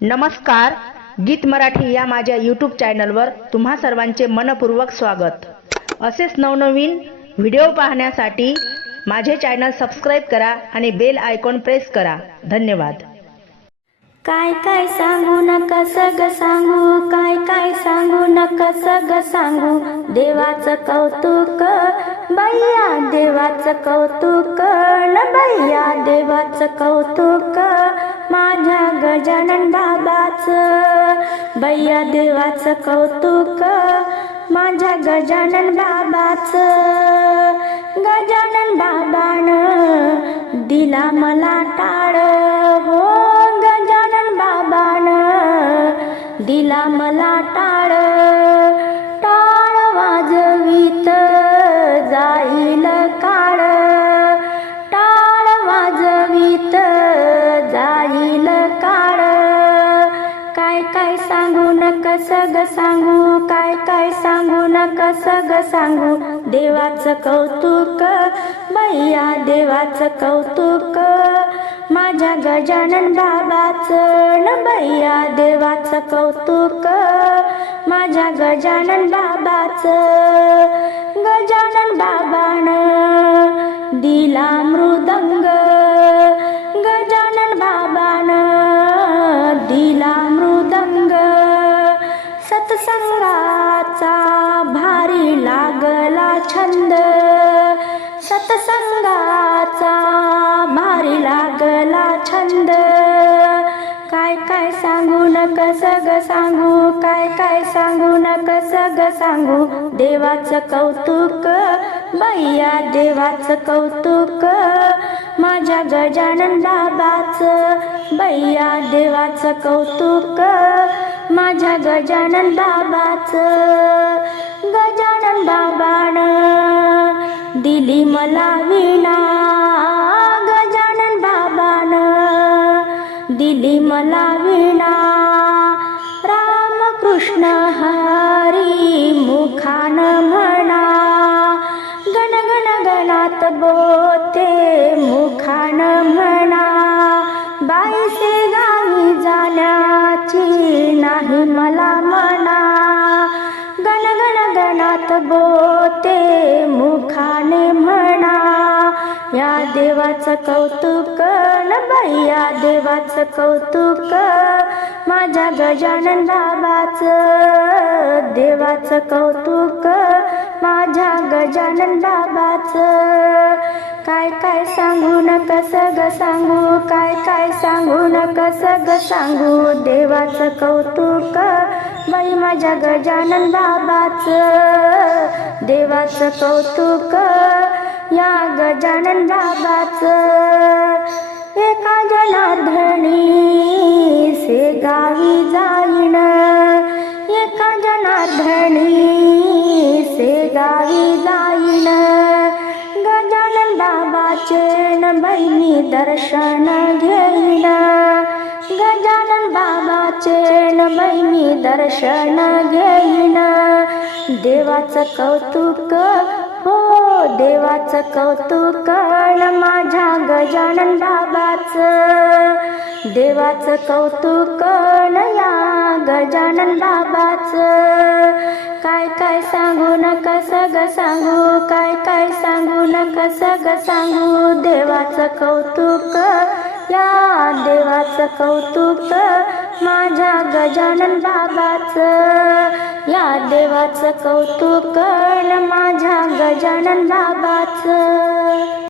नमस्कार गीत मराठी या माझ्या यूट्यूब चॅनलवर तुम्हा सर्वांचे मनपूर्वक स्वागत. असेच नवनवीन व्हिडिओ पाहण्यासाठी माझे चॅनल सबस्क्राईब करा आणि बेल आयकॉन प्रेस करा. धन्यवाद. काय काय सांगू नका सग सांगू? काय काय सांगू नका सग सांगू? देवाचं कौतुक बैया देवाचं कौतुक न बैया देवाचं कौतुक. माझ्या गजानन बाबाचं बैया देवाचं कौतुक. माझ्या गजानन बाबाचं गजानन बाबानं दिला मला टाळ. हो गजानन बाबानं दिला मला टाळ. नका सग सांगू काय काय सांगू नका सग सांगू. देवाचं कौतुक मैया देवाचं कौतुक. माझ्या गजानन बाबाचं न भैया देवाचं कौतुक. माझ्या गजानन बाबाचं गजानन बाबानं दिला मृदंग सत्संगाचा भारी लागला छंद. सत्संगाचा भारी लागला छंद. काय काय सांगू नक सग सांगू? काय काय सांगू नक सग सांगू? देवाचं कौतुक बैया देवाचं कौतुक. माझ्या गजानन बाबाचं बैया देवाचं कौतुक. माझ्या गजानन बाबाचं गजानन बाबानं दिली मला विणा. गजानन बाबानं दिली मला विणा. रामकृष्ण हरी मुखान म्हणा. गणगण गणात बोते मुखान म्हणा. बाईसे गावी जाण्या मला म्हणा गण गण गणात बोते मुखाने म्हणा. या देवाचं कौतुक न बैया देवाचं कौतुक माझ्या गजानन बाबाचं देवाचं कौतुक माझ्या गजानन बाबाचं. काय काय सांगू न कसं ग सांगू? काय काय सांगू न कसं ग सांगू? देवाचं कौतुक बाई माझ्या गजानन बाबाचं. देवाचं कौतुक या गजानन बाबाचं. एका जनार्दनी से गावी जा गावी जाईन गजानन बाबाचे न बहिणी दर्शन घेईन। गजानन बाबाचे न बहिणी दर्शन घेईन। देवाचं कौतुक हो देवाचं कौतुक माझ्या गजानन बाबाचं। देवाचं कौतुक या गजानन बाबाचं. काय काय सांगू नका सग सांगू? काय काय सांगू नका सग सांगू? देवाचं कौतुक या देवाचं कौतुक माझ्या गजानन बाबाचं. या देवाचं कौतुक माझ्या गजानन बाबाच.